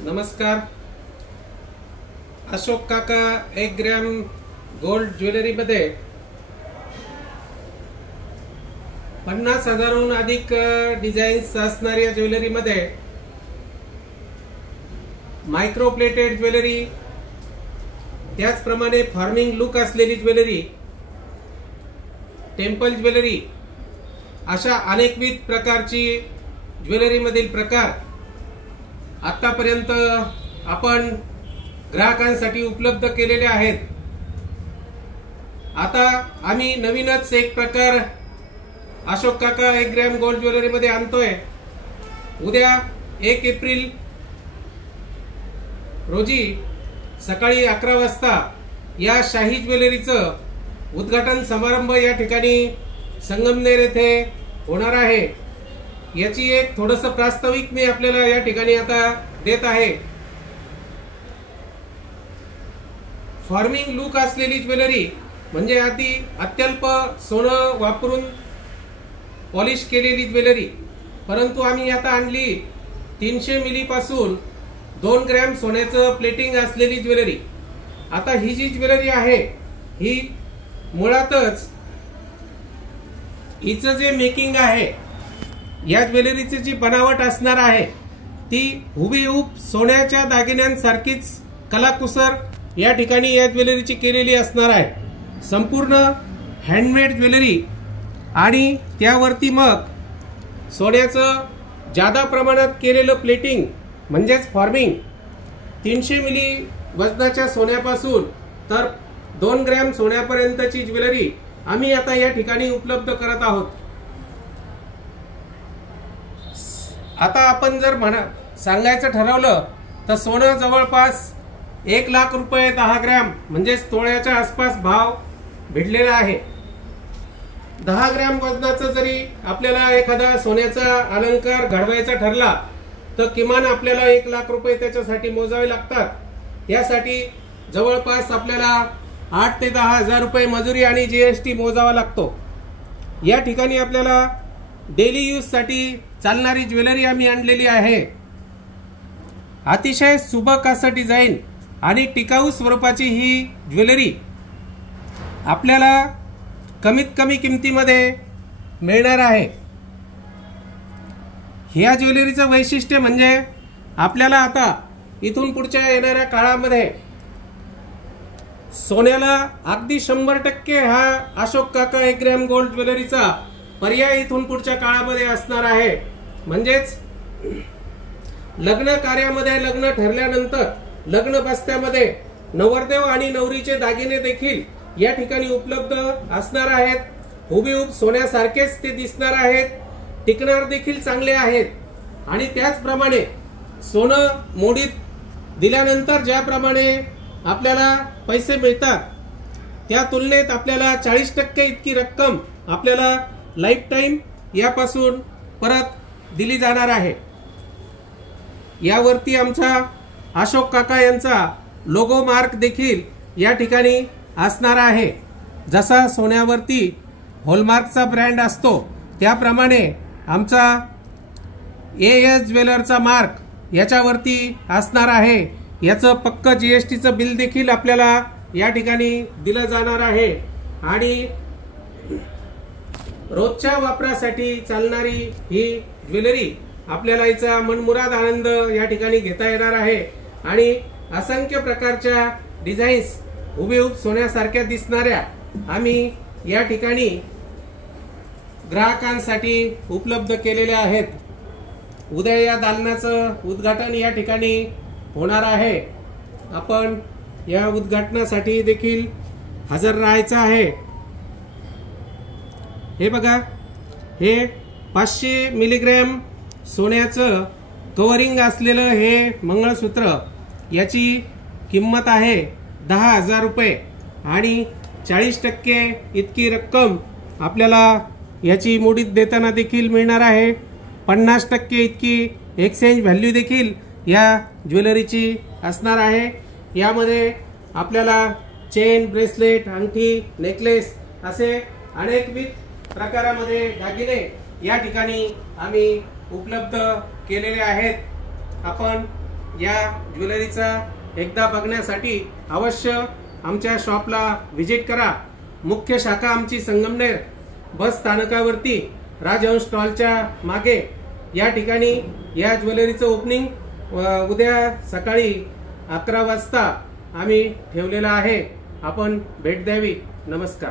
नमस्कार। अशोक काका 1 gram gold jewellery मध्ये 50,000हून अधिक डिझाईन्स असणाऱ्या ज्वेलरी मध्ये मायक्रो प्लेटेड ज्वेलरी, त्याचप्रमाणे फॉर्मिंग लुक असलेली ज्वेलरी, टेम्पल ज्वेलरी, अशा अनेकविध प्रकारची ज्वेलरी मधील प्रकार आतापर्यंत आपण ग्राहकांसाठी उपलब्ध केलेले आहेत। आता आम्ही नवीनच एक प्रकार अशोक काका 1 ग्रॅम गोल्ड ज्वेलरी मध्ये आणतोय। उद्या 1 एप्रिल रोजी सकाळी 11 वाजता या शाही ज्वेलरीचं उद्घाटन समारंभ या ठिकाणी संगमनेर येथे होणार आहे। याची एक थोडंसं प्रास्ताविक मी आपल्याला या ठिकाणी आता देत आहे। फॉर्मिंग लुक असलेली ज्वेलरी म्हणजे अत्यल्प सोनं वापरून पॉलिश केलेली ज्वेलरी, परंतु आम्ही आता आणली 300 मिली पासून 2 ग्रॅम सोन्याचं प्लेटिंग असलेली ज्वेलरी। आता ही जी ज्वेलरी आहे ही मुळातच हिचं जे मेकिंग आहे, या ज्वेलरीची जी बनावट असणार आहे ती हुबेहूब सोन्याच्या दागिन्यांसारखीच कलाकुसर या ठिकाणी या ज्वेलरीची केलेली असणार आहे। संपूर्ण हँडमेड ज्वेलरी आणि त्यावरती मग सोन्याचं जादा प्रमाणात केलेलं प्लेटिंग म्हणजेच फॉर्मिंग। 300 मिली वजनाच्या सोन्यापासून तर 2 ग्रॅम सोन्यापर्यंतची ज्वेलरी आम्ही आता या ठिकाणी उपलब्ध करत आहोत। आता आपण जर सांगायचं ठरवलं तर सोनं जवळपास 1 लाख रुपये 10 ग्रॅम म्हणजे तोळ्याच्या आसपास भाव भिडलेला आहे। 10 ग्रॅम वजनाचा जरी आपल्याला एखादा सोन्याचा अलंकार घडवायचा ठरला तर किमान आपल्याला 1 लाख रुपये त्याच्यासाठी मोजावे लागतात। त्यासाठी जवळपास आपल्याला 8 ते 10 हजार रुपये मजुरी आणि जीएसटी मोजावा लागतो। या ठिकाणी आपल्याला डेली यूज साठी चालणारी ज्वेलरी आम्ही आणलेली आहे। अतिशय सुबक असं डिझाईन आणि टिकाऊ स्वरूपाची ही ज्वेलरी आपल्याला कमीत कमी किमतीमध्ये मिळणार आहे। ह्या ज्वेलरीचं वैशिष्ट्य म्हणजे आपल्याला आता इथून पुढच्या येणाऱ्या काळामध्ये सोन्याला अगदी 100% हा अशोक काका 1 ग्रॅम गोल्ड ज्वेलरीचा पर्याय इथून पुढच्या काळामध्ये असणार आहे। म्हणजेच लग्न कार्यामध्ये, लग्न ठरल्यानंतर लग्न बस्त्यामध्ये नवरदेव आणि नवरीचे दागिने देखील या ठिकाणी उपलब्ध असणार आहेत। हुबेहूब सोन्यासारखेच ते दिसणार आहेत, टिकणार देखील चांगले आहेत। आणि त्याचप्रमाणे सोनं मोडीत दिल्यानंतर ज्याप्रमाणे आपल्याला पैसे मिळतात त्या तुलनेत आपल्याला 40% इतकी रक्कम आपल्याला लाईफ टाइम यापासून परत दिली जाणार आहे। यावरती आमचा अशोक काका यांचा लोगो मार्क देखील या ठिकाणी असणार आहे। जसा सोन्यावरती हॉलमार्कचा ब्रँड असतो त्याप्रमाणे आमचा एएस ज्वेलरचा मार्क याच्यावरती असणार आहे। याचं पक्क जीएसटीचं बिल देखील आपल्याला या ठिकाणी दिलं जाणार आहे। आणि रोजच्या वापरासाठी चालणारी ही ज्वेलरी आपल्याला याचा मनमुराद आनंद या ठिकाणी घेता येणार आहे। आणि असंख्य प्रकारच्या डिझाईन्स हुबेहूब सोन्यासारख्या दिसणाऱ्या आम्ही या ठिकाणी ग्राहकांसाठी उपलब्ध केलेल्या आहेत। उद्या या दालनाचं उद्घाटन या ठिकाणी होणार आहे। आपण या उद्घाटनासाठी देखील हजर राहायचं आहे। हे बघा, हे 500 मिलीग्रॅम सोन्याचं कवरिंग असलेलं हे मंगळसूत्र, याची किंमत आहे 10,000 रुपये आणि 40% इतकी रक्कम आपल्याला याची मोडीत देताना देखील मिळणार आहे। 50% इतकी एक्सचेंज व्हॅल्यू देखील या ज्वेलरीची असणार आहे। यामध्ये आपल्याला चेन, ब्रेसलेट, अंगठी, नेकलेस असे अनेकविध प्रकारामध्ये दागिने या ठिकाणी आम्ही उपलब्ध केलेले आहेत। आपण या ज्वेलरीचा एकदा बघण्यासाठी अवश्य आमच्या शॉपला व्हिजिट करा। मुख्य शाखा आमची संगमनेर बस स्थानकावरती राजहंस स्टॉलच्या मागे या ठिकाणी या ज्वेलरीचं ओपनिंग उद्या सकाळी 11 वाजता आम्ही ठेवलेलं आहे। आपण भेट द्यावी। नमस्कार।